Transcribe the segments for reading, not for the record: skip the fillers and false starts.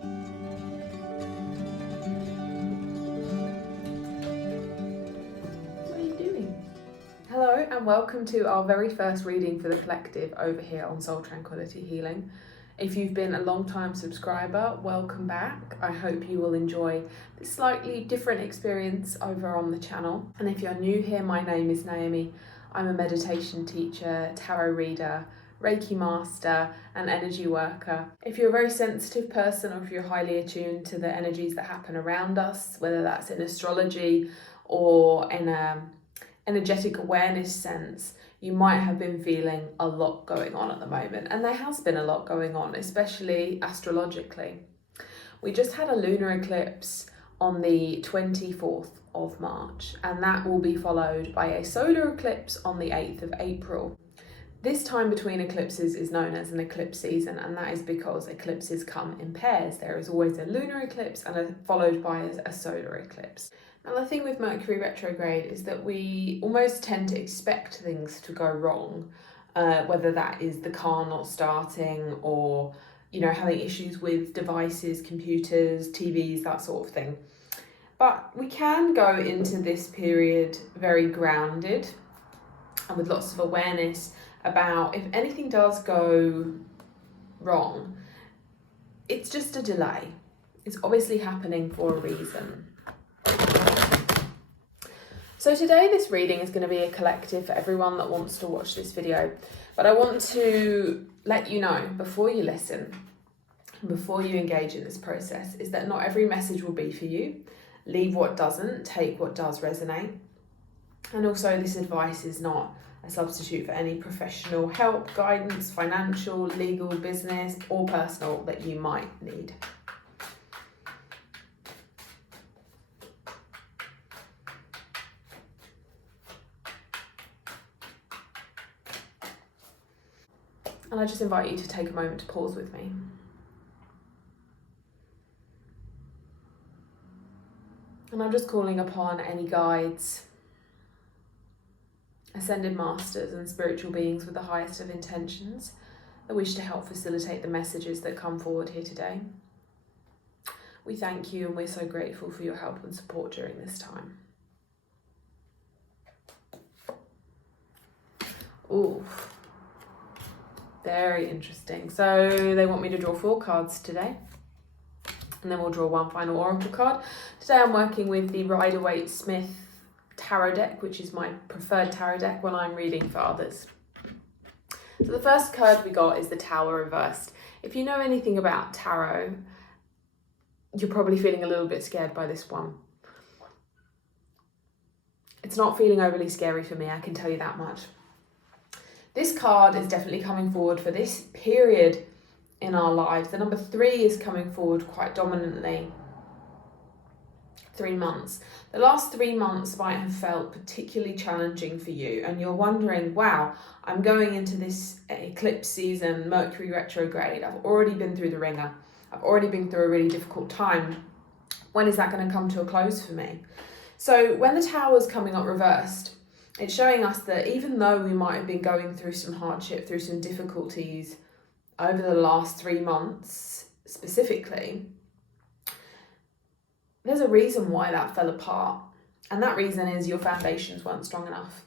What are you doing? Hello and welcome to our very first reading for the collective over here on Soul Tranquility Healing. If you've been a long time subscriber, welcome back. I hope you will enjoy this slightly different experience over on the channel. And if you're new here, my name is Naomi. I'm a meditation teacher, tarot reader, Reiki master and energy worker. If you're a very sensitive person or if you're highly attuned to the energies that happen around us, whether that's in astrology or in an energetic awareness sense, you might have been feeling a lot going on at the moment. And there has been a lot going on, especially astrologically. We just had a lunar eclipse on the 24th of March, and that will be followed by a solar eclipse on the 8th of April. This time between eclipses is known as an eclipse season, and that is because eclipses come in pairs. There is always a lunar eclipse followed by a solar eclipse. Now, the thing with Mercury retrograde is that we almost tend to expect things to go wrong, whether that is the car not starting or, having issues with devices, computers, TVs, that sort of thing. But we can go into this period very grounded and with lots of awareness about if anything does go wrong, it's just a delay. It's obviously happening for a reason. So today this reading is going to be a collective for everyone that wants to watch this video, but I want to let you know before you listen, before you engage in this process, is that not every message will be for you. Leave what doesn't, take what does resonate. And also this advice is not a substitute for any professional help, guidance, financial, legal, business or personal that you might need. And I just invite you to take a moment to pause with me. And I'm just calling upon any guides, ascended masters and spiritual beings with the highest of intentions that wish to help facilitate the messages that come forward here today. We thank you and we're so grateful for your help and support during this time. Ooh. Very interesting. So they want me to draw 4 cards today, and then we'll draw one final oracle card. Today I'm working with the Rider-Waite-Smith tarot deck, which is my preferred tarot deck when I'm reading for others. So the first card we got is the Tower reversed. If you know anything about tarot, you're probably feeling a little bit scared by this one. It's not feeling overly scary for me, I can tell you that much. This card is definitely coming forward for this period in our lives. The number 3 is coming forward quite dominantly. 3 months. The last 3 months might have felt particularly challenging for you, and you're wondering, wow, I'm going into this eclipse season, Mercury retrograde. I've already been through the ringer. I've already been through a really difficult time. When is that going to come to a close for me? So when the Tower's coming up reversed, it's showing us that even though we might have been going through some hardship, through some difficulties over the last 3 months specifically, there's a reason why that fell apart. And that reason is your foundations weren't strong enough.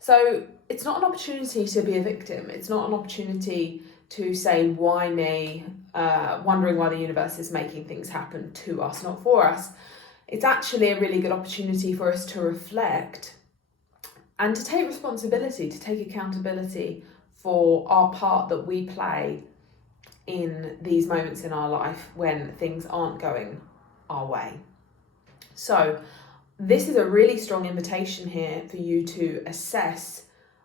So it's not an opportunity to be a victim. It's not an opportunity to say, why me, wondering why the universe is making things happen to us, not for us. It's actually a really good opportunity for us to reflect and to take responsibility, to take accountability for our part that we play in these moments in our life when things aren't going our way. So this is a really strong invitation here for you to assess,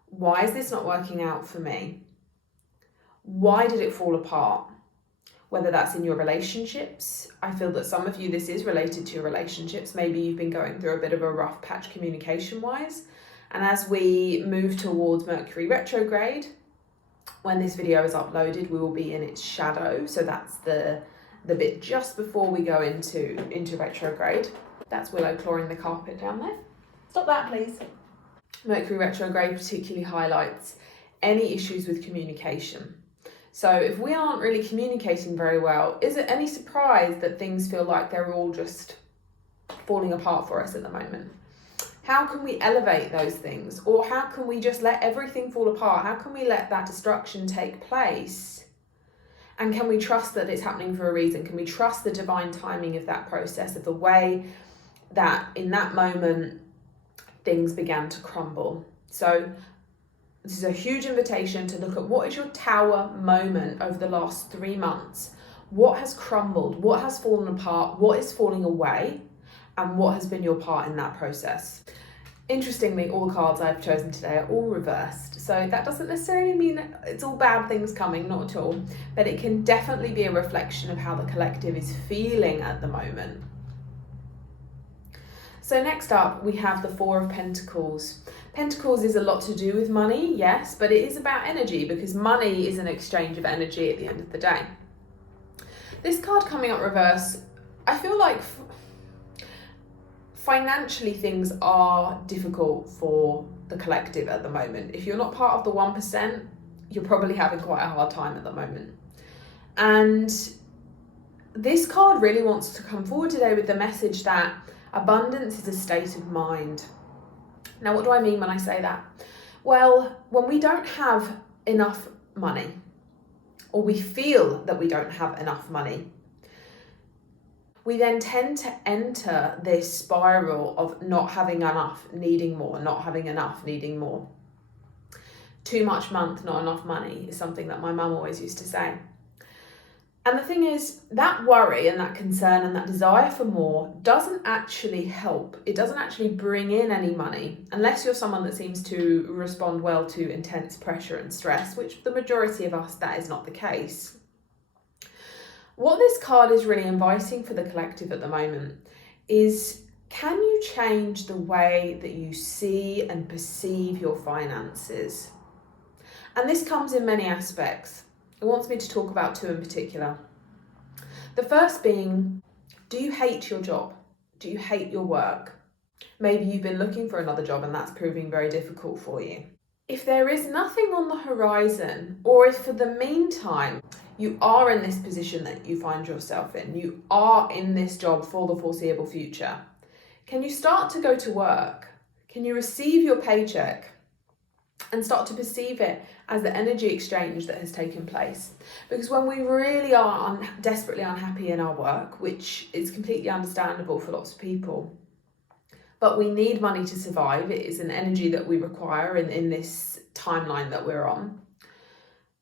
why is this not working out for me? Why did it fall apart? Whether that's in your relationships. I feel that some of you, this is related to your relationships. Maybe you've been going through a bit of a rough patch communication-wise. And as we move towards Mercury retrograde, when this video is uploaded, we will be in its shadow. So that's the bit just before we go into retrograde. That's Willow clawing the carpet down there. Stop that, please. Mercury retrograde particularly highlights any issues with communication. So if we aren't really communicating very well, is it any surprise that things feel like they're all just falling apart for us at the moment? How can we elevate those things? Or how can we just let everything fall apart? How can we let that destruction take place? And can we trust that it's happening for a reason? Can we trust the divine timing of that process, of the way that in that moment things began to crumble? So this is a huge invitation to look at what is your tower moment over the last 3 months. What has crumbled? What has fallen apart? What is falling away? And what has been your part in that process? Interestingly, all the cards I've chosen today are all reversed. So that doesn't necessarily mean it's all bad things coming, not at all. But it can definitely be a reflection of how the collective is feeling at the moment. So next up, we have the Four of Pentacles. Pentacles is a lot to do with money, yes, but it is about energy, because money is an exchange of energy at the end of the day. This card coming up reverse, I feel like financially things are difficult for the collective at the moment. If you're not part of the 1%, you're probably having quite a hard time at the moment. And this card really wants to come forward today with the message that abundance is a state of mind. Now, what do I mean when I say that? Well, when we don't have enough money, or we feel that we don't have enough money, we then tend to enter this spiral of not having enough, needing more, not having enough, needing more. Too much month, not enough money is something that my mum always used to say. And the thing is, that worry and that concern and that desire for more doesn't actually help. It doesn't actually bring in any money, unless you're someone that seems to respond well to intense pressure and stress, which the majority of us, that is not the case. What this card is really inviting for the collective at the moment is, can you change the way that you see and perceive your finances? And this comes in many aspects. It wants me to talk about 2 in particular. The first being, do you hate your job? Do you hate your work? Maybe you've been looking for another job and that's proving very difficult for you. If there is nothing on the horizon, or if for the meantime you are in this position that you find yourself in, you are in this job for the foreseeable future, can you start to go to work? Can you receive your paycheck and start to perceive it as the energy exchange that has taken place? Because when we really are desperately unhappy in our work, which is completely understandable for lots of people, but we need money to survive, it is an energy that we require in this timeline that we're on,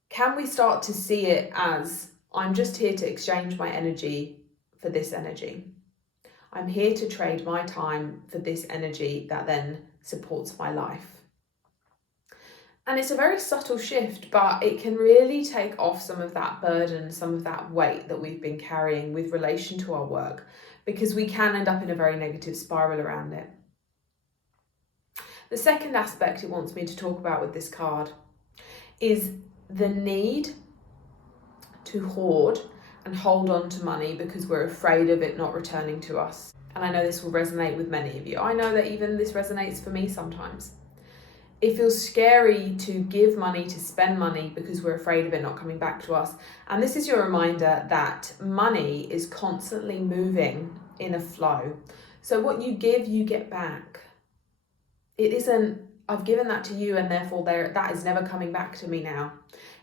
can we start to see it as, I'm just here to exchange my energy for this energy. I'm here to trade my time for this energy that then supports my life. And it's a very subtle shift, but it can really take off some of that burden, some of that weight that we've been carrying with relation to our work, because we can end up in a very negative spiral around it. The second aspect it wants me to talk about with this card is the need to hoard and hold on to money because we're afraid of it not returning to us. And I know this will resonate with many of you. I know that even this resonates for me sometimes. It feels scary to give money, to spend money, because we're afraid of it not coming back to us. And this is your reminder that money is constantly moving in a flow. So what you give, you get back. It isn't, I've given that to you and therefore that is never coming back to me now.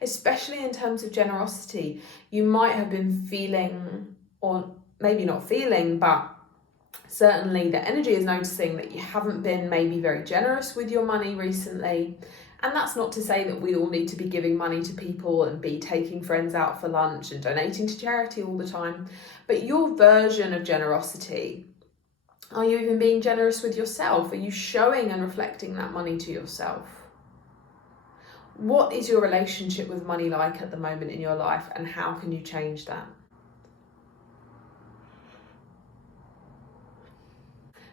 Especially in terms of generosity. You might have been feeling, or maybe not feeling, but certainly the energy is noticing that you haven't been maybe very generous with your money recently. And that's not to say that we all need to be giving money to people and be taking friends out for lunch and donating to charity all the time. But your version of generosity, are you even being generous with yourself? Are you showing and reflecting that money to yourself? What is your relationship with money like at the moment in your life, and how can you change that?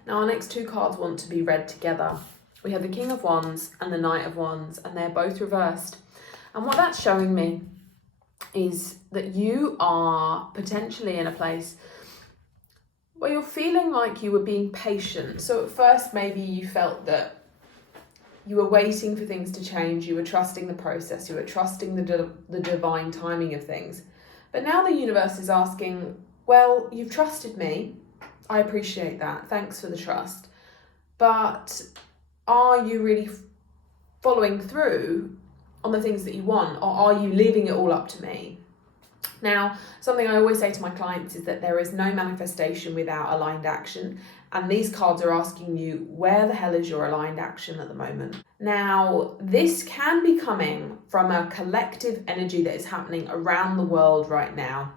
Now our next 2 cards want to be read together. We have the King of Wands and the Knight of Wands, and they're both reversed. And what that's showing me is that you are potentially in a place where you're feeling like you were being patient. So at first maybe you felt that You were waiting for things to change. You were trusting the process. You were trusting the divine timing of things. But now the universe is asking, well, you've trusted me. I appreciate that. Thanks for the trust. But are you really following through on the things that you want, or are you leaving it all up to me? Now, something I always say to my clients is that there is no manifestation without aligned action, and these cards are asking you, where the hell is your aligned action at the moment? Now, this can be coming from a collective energy that is happening around the world right now.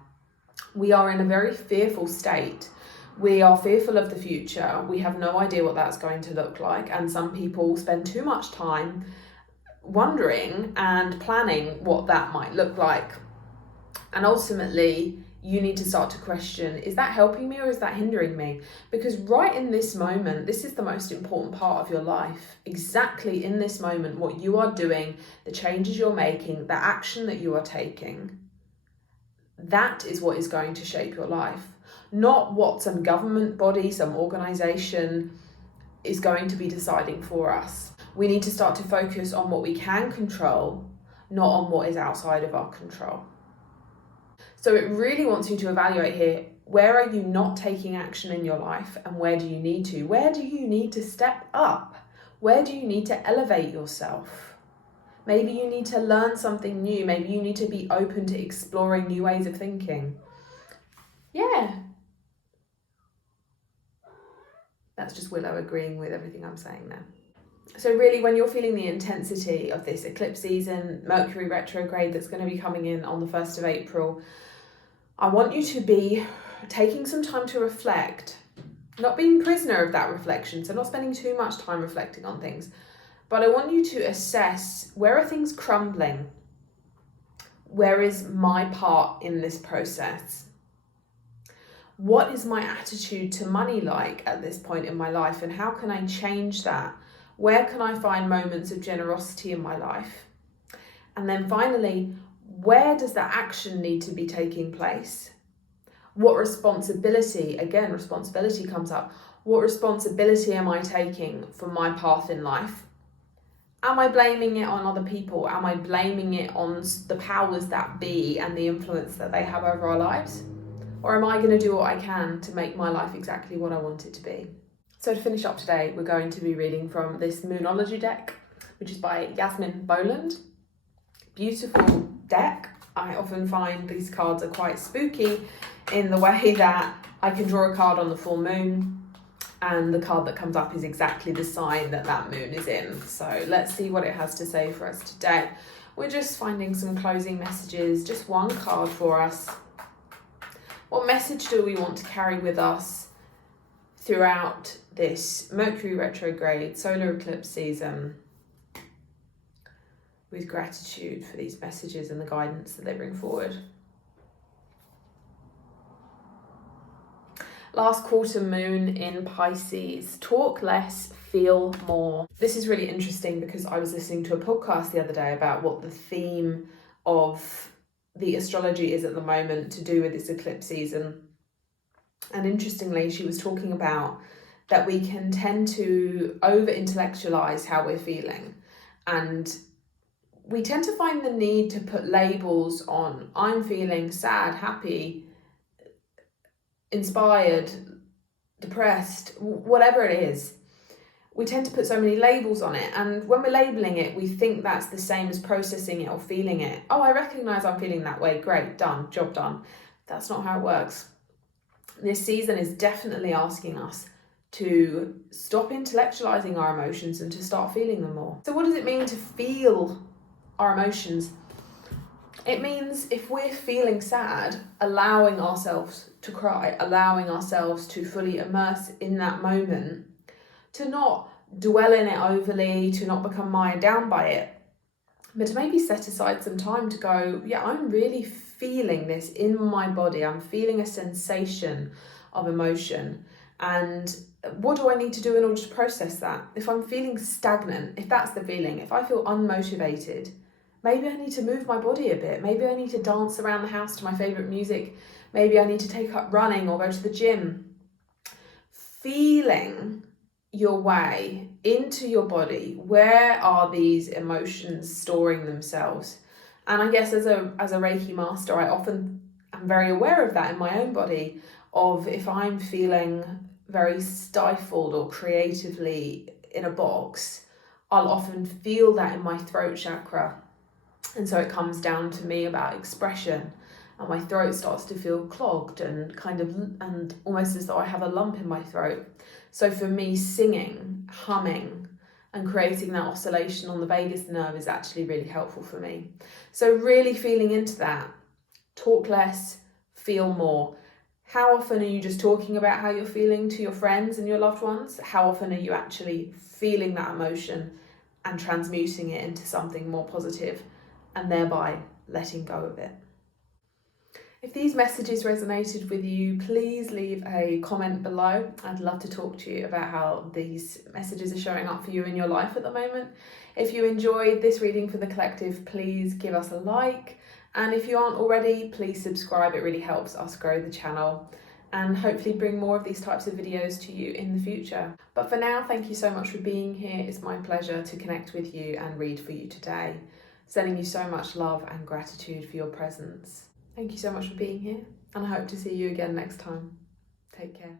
We are in a very fearful state. We are fearful of the future. We have no idea what that's going to look like, and some people spend too much time wondering and planning what that might look like. And ultimately, you need to start to question, is that helping me or is that hindering me? Because right in this moment, this is the most important part of your life. Exactly in this moment, what you are doing, the changes you're making, the action that you are taking, that is what is going to shape your life. Not what some government body, some organisation is going to be deciding for us. We need to start to focus on what we can control, not on what is outside of our control. So it really wants you to evaluate here, where are you not taking action in your life and where do you need to? Where do you need to step up? Where do you need to elevate yourself? Maybe you need to learn something new. Maybe you need to be open to exploring new ways of thinking. Yeah. That's just Willow agreeing with everything I'm saying there. So really, when you're feeling the intensity of this eclipse season, Mercury Retrograde that's going to be coming in on the 1st of April, I want you to be taking some time to reflect, not being prisoner of that reflection, so not spending too much time reflecting on things, but I want you to assess, where are things crumbling? Where is my part in this process? What is my attitude to money like at this point in my life, and how can I change that? Where can I find moments of generosity in my life? And then finally, where does that action need to be taking place? What responsibility, again, responsibility comes up. What responsibility am I taking for my path in life? Am I blaming it on other people? Am I blaming it on the powers that be and the influence that they have over our lives? Or am I going to do what I can to make my life exactly what I want it to be? So to finish up today, we're going to be reading from this Moonology deck, which is by Yasmin Boland. Beautiful deck. I often find these cards are quite spooky in the way that I can draw a card on the full moon and the card that comes up is exactly the sign that that moon is in. So let's see what it has to say for us today. We're just finding some closing messages, just one card for us. What message do we want to carry with us throughout this Mercury retrograde solar eclipse season, with gratitude for these messages and the guidance that they bring forward? Last quarter moon in Pisces. Talk less, feel more. This is really interesting because I was listening to a podcast the other day about what the theme of the astrology is at the moment to do with this eclipse season. And interestingly, she was talking about that we can tend to over-intellectualize how we're feeling. And we tend to find the need to put labels on, I'm feeling sad, happy, inspired, depressed, whatever it is. We tend to put so many labels on it, and when we're labeling it, we think that's the same as processing it or feeling it. Oh, I recognise I'm feeling that way, great, done, job done. That's not how it works. This season is definitely asking us to stop intellectualising our emotions and to start feeling them more. So what does it mean to feel our emotions? It means if we're feeling sad, allowing ourselves to cry, allowing ourselves to fully immerse in that moment, to not dwell in it overly, to not become mired down by it, but to maybe set aside some time to go, yeah, I'm really feeling this in my body. I'm feeling a sensation of emotion. And what do I need to do in order to process that? If I'm feeling stagnant, if that's the feeling, if I feel unmotivated, maybe I need to move my body a bit. Maybe I need to dance around the house to my favourite music. Maybe I need to take up running or go to the gym. Feeling your way into your body. Where are these emotions storing themselves? And I guess as a Reiki master, I often am very aware of that in my own body, of if I'm feeling very stifled or creatively in a box, I'll often feel that in my throat chakra. And so it comes down to me about expression, and my throat starts to feel clogged and and almost as though I have a lump in my throat. So for me, singing, humming, and creating that oscillation on the vagus nerve is actually really helpful for me. So really feeling into that. Talk less, feel more. How often are you just talking about how you're feeling to your friends and your loved ones? How often are you actually feeling that emotion and transmuting it into something more positive, and thereby letting go of it? If these messages resonated with you, please leave a comment below. I'd love to talk to you about how these messages are showing up for you in your life at the moment. If you enjoyed this reading for the collective, please give us a like. And if you aren't already, please subscribe. It really helps us grow the channel and hopefully bring more of these types of videos to you in the future. But for now, thank you so much for being here. It's my pleasure to connect with you and read for you today. Sending you so much love and gratitude for your presence. Thank you so much for being here, and I hope to see you again next time. Take care.